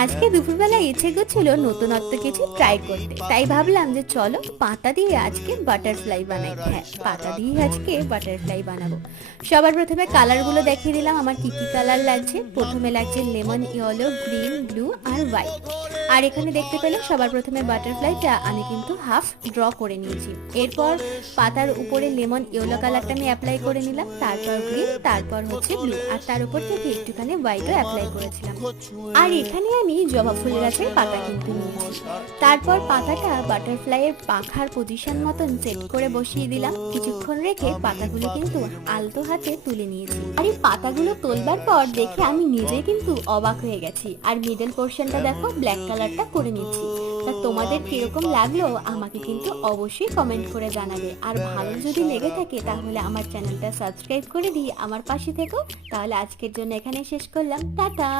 আজকে দুপুরবেলা ইচ্ছে করছিল নতুনত্ব কিছু ট্রাই করতে, তাই ভাবলাম যে চলো পাতা দিয়ে আজকে বাটারফ্লাই বানাই। হ্যাঁ, পাতা দিয়ে আজকে বাটারফ্লাই বানাবো। সবার প্রথমে কালারগুলো দেখিয়ে দিলাম আমার কি কি কালার লাগছে। প্রথমে লাগছে লেমন ইয়েলো, গ্রিন, ব্লু আর হোয়াইট। আর এখানে দেখতে পেলে সবার প্রথমে বাটারফ্লাইটা আমি কিন্তু হাফ ড্র করে নিয়েছি। এরপর পাতার উপরে লেমন ইয়েলো কালারটা আমি অ্যাপ্লাই করে নিলাম, তারপর গ্রিন, তারপর হচ্ছে ব্লু, আর তার উপর থেকে একটুখানি হোয়াইটও অ্যাপ্লাই করেছিলাম। আর এখানে আমি জবা ফুল গাছের পাতা কিন্তু নিয়েছি। তারপর পাতাটা বাটারফ্লাইয়ের পাখার পজিশন মতন সেট করে বসিয়ে দিলাম। কিছুক্ষণ রেখে পাতাগুলো কিন্তু আলতো হাতে তুলে নিয়েছি। আর এই পাতাগুলো তোলবার পর দেখে আমি নিজেই কিন্তু অবাক হয়ে গেছি। আর মিডল পোর্শনটা দেখো ব্ল্যাক কালারটা করে নিচ্ছি। তা তোমাদের কিরকম লাগলো আমাকে কিন্তু অবশ্যই কমেন্ট করে জানাবে। আর ভালো যদি লেগে থাকে তাহলে আমার চ্যানেলটা সাবস্ক্রাইব করে দিয়ে আমার পাশে থেকো। তাহলে আজকের জন্য এখানে শেষ করলাম, টাটা।